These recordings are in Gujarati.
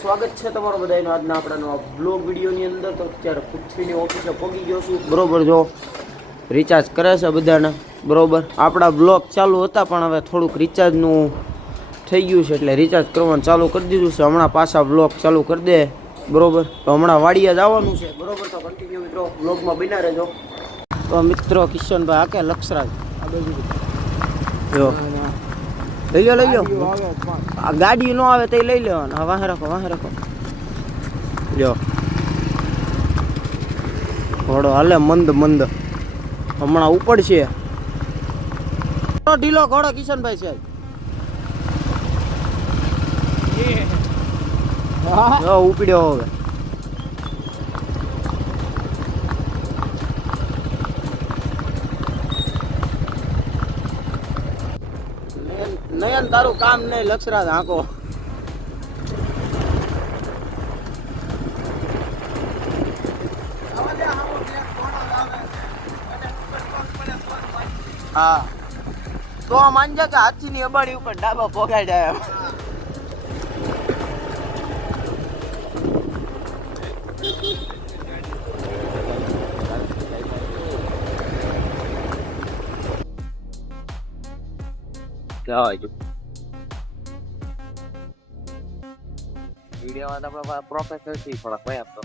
સ્વાગત છે તમારો બધાનો આજના આપણા બ્લોગ વિડીયોની અંદર. તો અત્યારે પૃથ્વીની ઓફિસે પહોંચી ગયો છું. બરોબર, જો રિચાર્જ કરે છે બધાને. બરોબર, આપણા બ્લોગ ચાલુ હતા પણ હવે થોડુંક રિચાર્જનું થઈ ગયું છે એટલે રિચાર્જ કરવાનું ચાલુ કરી દીધું છે. હમણાં પાછા બ્લોગ ચાલુ કરી દે. બરોબર, તો હમણાં વાડીએ જ આવવાનું છે. બરોબર, તો કન્ટિન્યુ મિત્રો બ્લોગમાં બના રહેજો. તો મિત્રો કિશનભાઈ આકે લક્ષરાજ જો લઈ લો આ ગાડી નો આવે તો લઈ લેવાનું. હા, વાહે રાખો જો ઘોડો હાલે મંદ હમણાં ઉપડશે. ઢીલો ઘોડો કિશનભાઈ છે. જો ઉપડ્યો હવે. નયન તારું કામ નહીં, લક્ષરાજ આંકો. હા, તો માનજે કે હાથીની અબાડી ઉપર ડાબા પોગાડ્યા. વિડીયોમાં આપણે પ્રોફેસર થી થોડા કોઈ આપતો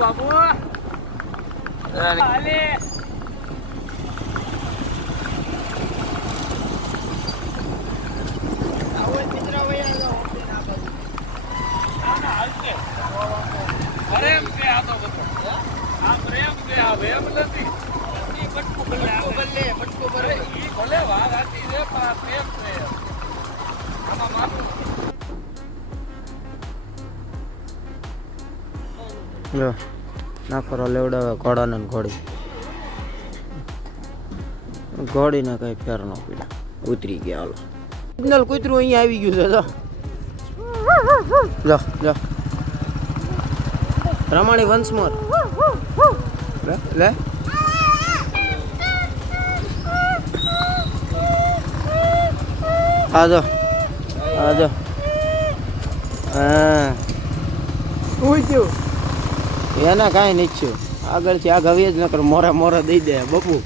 બાબુ હાલે ના કરો લેવડાવે ઘોડાને ઘોડીને કઈ ફેર ન પીડા ઉતરી ગયા. હાલો સિગ્નલ કૂતરું અહીંયા આવી ગયું છે. જો રમાણી વંશ મોર લે આજો હા એના કાંઈ નહીં થયું. આગળથી આગ આવી જ નકર મોરા દઈ દે બપુ.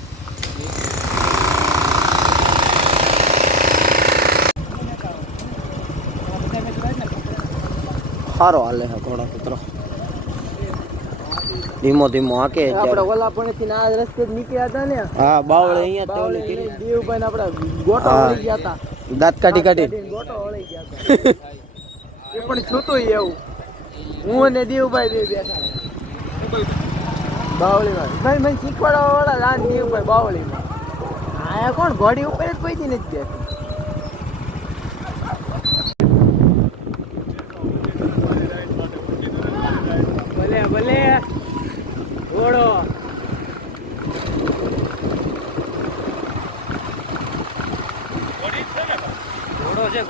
સારો હાલે છે ઘોડા કૂતરો. ધીમો આકે આપણે ઓલા પણ થી આ રસ્તે જ નીકળ્યા હતા ને. હા, બાવળે અહીંયા તો દેવભાઈ આપડા ગોટો વળી ગયા હતા. દાંત કાઢી ગોટો વળી ગયા હતા. એ પણ છૂતું એવું. હું અને દેવભાઈ બે બેઠા બાવળીમાં. ભાઈ મને શીખવાડવા વાળા લાન દેવભાઈ બાવળીમાં. આયા કોણ ઘોડી ઉપર જ કોઈ દી નથી બેઠી. ભલે ઘોડો છે.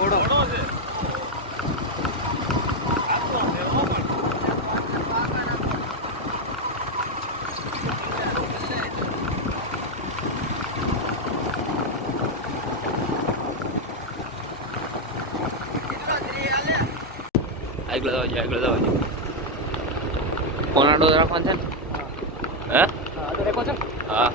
આગળ જાવ કોનાડો રાખવાનું છે ને. હે હા